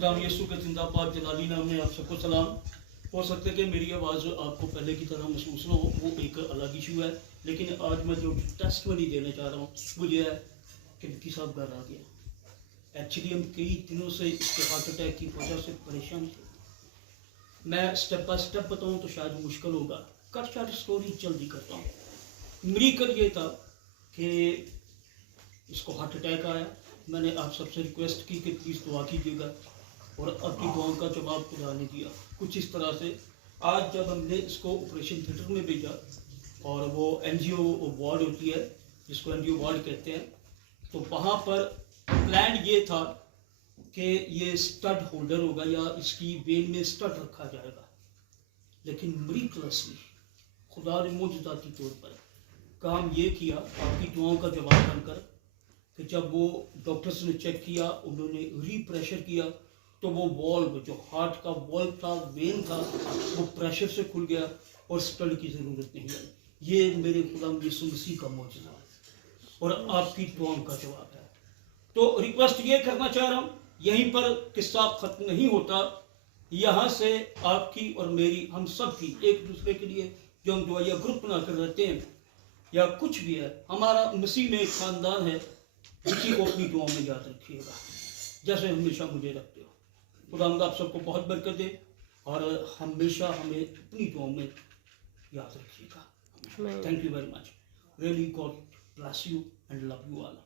खुदा यीशु के जिंदाबाद जलाली नाम में आप सबको सलाम। हो सकता है कि मेरी आवाज़ आपको पहले की तरह महसूस ना हो, वो एक अलग इशू है, लेकिन आज मैं जो टेस्टमनी देने जा रहा हूँ वो ये है कि विक्की साहब घर आ गया। एक्चुअली हम कई दिनों से इसके हार्ट अटैक की वजह से परेशान थे। मैं स्टेप बाय स्टेप बताऊँ तो शायद मुश्किल होगा, कट शार्ट स्टोरी जल्दी करता हूँ। मेरी कर ये था कि इसको हार्ट अटैक आया। मैंने आप सबसे रिक्वेस्ट की कि प्लीज़ दुआ कीजिएगा, और आपकी दुआओं का जवाब खुदा ने दिया। कुछ इस तरह से आज जब हमने इसको ऑपरेशन थिएटर में भेजा, और वो एनजीओ वार्ड होती है जिसको एनजीओ वार्ड कहते हैं, तो वहाँ पर प्लान ये था कि ये स्टड होल्डर होगा या इसकी वेन में स्टड रखा जाएगा। लेकिन मिरेकलसली खुदा ने मुजज़ाती तौर पर काम ये किया आपकी दुआओं का जवाब बनकर कि जब वो डॉक्टर्स ने चेक किया, उन्होंने रीप्रेशर किया, तो वो वॉल्व जो हार्ट का वॉल्व था, वेन था, वो प्रेशर से खुल गया और स्टड की ज़रूरत नहीं आई। ये मेरे खुदा यीशु मसीह का मौजज़ा है और आपकी दुआओं का जवाब है। तो रिक्वेस्ट ये करना चाह रहा हूँ, यहीं पर किस्सा ख़त्म नहीं होता। यहाँ से आपकी और मेरी, हम सब की एक दूसरे के लिए जो हम दुआया ग्रुप बना कर रहते हैं या कुछ भी है, हमारा मसीह में एक ख़ानदान है, इसी को अपनी दुआओं में याद रखिएगा जैसे हमेशा मुझे रखते हो। खुदा आप सबको बहुत बरकत दे और हमेशा हमें अपनी दुआओं में याद रखिएगा। Thank you very much. Really God bless you and love you all.